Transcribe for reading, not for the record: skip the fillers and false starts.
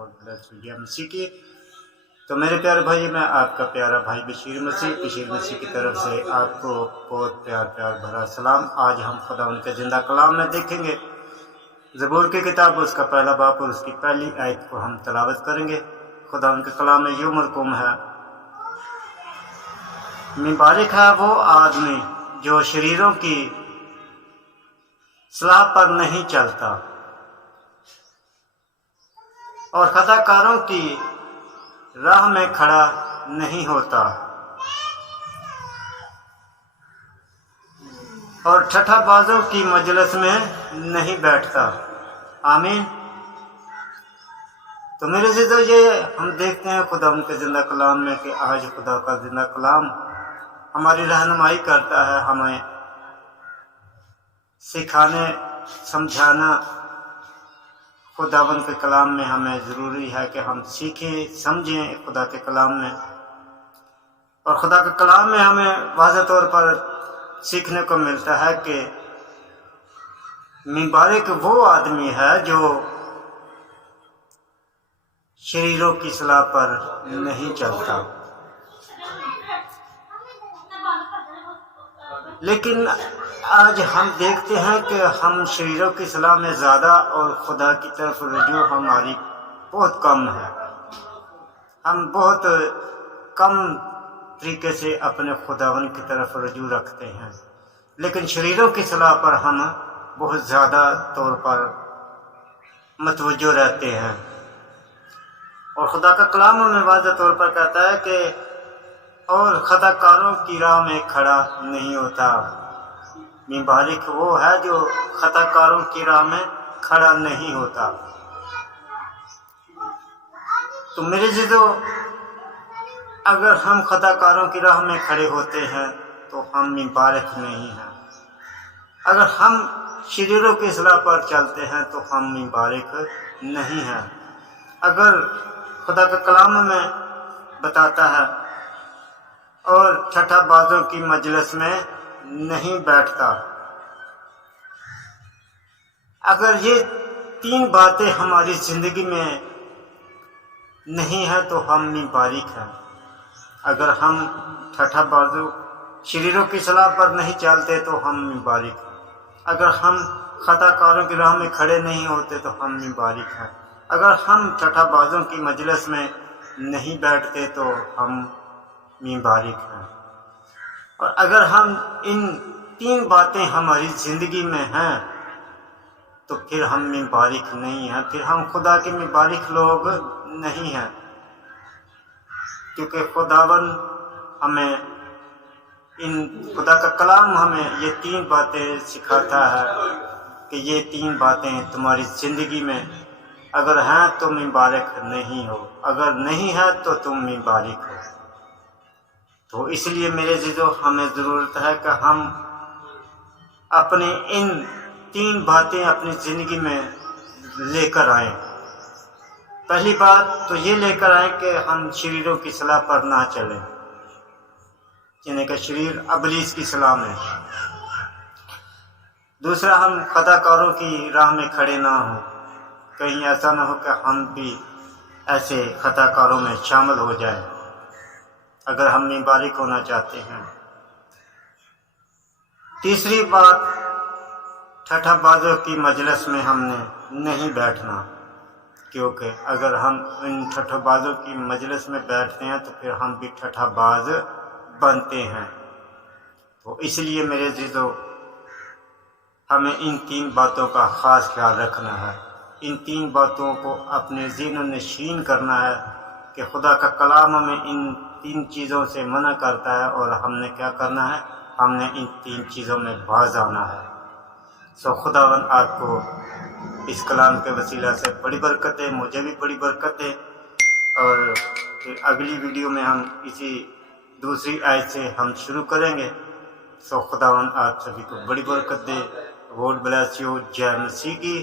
مسیح کی تو میرے پیارے بھائی، میں آپ کا پیارا بھائی بشیر مسیح کی طرف سے آپ کو بہت پیار بھرا سلام۔ آج ہم خداوند کے زندہ کلام میں دیکھیں گے زبور کی کتاب، اس کا پہلا باب اور اس کی پہلی آیت کو ہم تلاوت کریں گے۔ خداوند کے کلام میں یوں مرقوم ہے: مبارک ہے وہ آدمی جو شریروں کی صلاح پر نہیں چلتا اور خطا کاروں کی راہ میں کھڑا نہیں ہوتا اور ٹھٹھا بازوں کی مجلس میں نہیں بیٹھتا۔ آمین۔ تو میرے عزیزو، یہ ہم دیکھتے ہیں خدا ان کے زندہ کلام میں کہ آج خدا کا زندہ کلام ہماری رہنمائی کرتا ہے، ہمیں سکھانے سمجھانا۔ خداوند کے کلام میں ہمیں ضروری ہے کہ ہم سیکھیں سمجھیں خدا کے کلام میں، اور خدا کے کلام میں ہمیں واضح طور پر سیکھنے کو ملتا ہے کہ مبارک وہ آدمی ہے جو شریروں کی صلاح پر نہیں چلتا۔ لیکن آج ہم دیکھتے ہیں کہ ہم شریروں کی صلاح میں زیادہ اور خدا کی طرف رجوع ہماری بہت کم ہے۔ ہم بہت کم طریقے سے اپنے خداوند کی طرف رجوع رکھتے ہیں، لیکن شریروں کی صلاح پر ہم بہت زیادہ طور پر متوجہ رہتے ہیں۔ اور خدا کا کلام ہمیں واضح طور پر کہتا ہے کہ اور خطا کاروں کی راہ میں کھڑا نہیں ہوتا۔ مبارک وہ ہے جو خطا کاروں کی راہ میں کھڑا نہیں ہوتا۔ تو میرے عزیزو، اگر ہم خطا کاروں کی راہ میں کھڑے ہوتے ہیں تو ہم مبارک نہیں ہیں۔ اگر ہم شریروں کی اصلاح پر چلتے ہیں تو ہم مبارک نہیں ہیں۔ اگر خدا کا کلام میں بتاتا ہے اور ٹھٹھا بازوں کی مجلس میں نہیں بیٹھتا، اگر یہ تین باتیں ہماری زندگی میں نہیں ہیں تو ہم مبارک ہیں۔ اگر ہم ٹھٹھا بازوں شریروں کی صلاح پر نہیں چلتے تو ہم مبارک ہیں۔ اگر ہم خطا کاروں کی راہ میں کھڑے نہیں ہوتے تو ہم مبارک ہیں۔ اگر ہم ٹھٹھا بازوں کی مجلس میں نہیں بیٹھتے تو ہم مبارک ہیں۔ اور اگر ہم ان تین باتیں ہماری زندگی میں ہیں تو پھر ہم مبارک نہیں ہیں، پھر ہم خدا کے مبارک لوگ نہیں ہیں، کیونکہ خداوند ہمیں خدا کا کلام ہمیں یہ تین باتیں سکھاتا ہے کہ یہ تین باتیں تمہاری زندگی میں اگر ہیں تو مبارک نہیں ہو، اگر نہیں ہے تو تم مبارک ہو۔ تو اس لیے میرے عزیزو، ہمیں ضرورت ہے کہ ہم اپنے ان تین باتیں اپنی زندگی میں لے کر آئیں۔ پہلی بات تو یہ لے کر آئیں کہ ہم شریروں کی صلاح پر نہ چلیں، یعنی کہ شریر ابلیس کی صلاح میں۔ دوسرا، ہم خطا کاروں کی راہ میں کھڑے نہ ہوں، کہیں ایسا نہ ہو کہ ہم بھی ایسے خطا کاروں میں شامل ہو جائیں اگر ہم مبارک ہونا چاہتے ہیں۔ تیسری بات، ٹھٹھا بازوں کی مجلس میں ہم نے نہیں بیٹھنا، کیونکہ اگر ہم ان ٹھٹھا بازوں کی مجلس میں بیٹھتے ہیں تو پھر ہم بھی ٹھٹھا باز بنتے ہیں۔ تو اس لیے میرے عزیزو، ہمیں ان تین باتوں کا خاص خیال رکھنا ہے، ان تین باتوں کو اپنے ذہن و نشین کرنا ہے کہ خدا کا کلام ہمیں ان تین چیزوں سے منع کرتا ہے، اور ہم نے کیا کرنا ہے؟ ہم نے ان تین چیزوں میں باز آنا ہے۔ خداوند آپ کو اس کلام کے وسیلہ سے بڑی برکتیں، مجھے بھی بڑی برکتیں، اور پھر اگلی ویڈیو میں ہم اسی دوسری آیت سے ہم شروع کریں گے۔ خداوند آپ سبھی کو بڑی برکت دے۔ God bless you. جے مسیح کی۔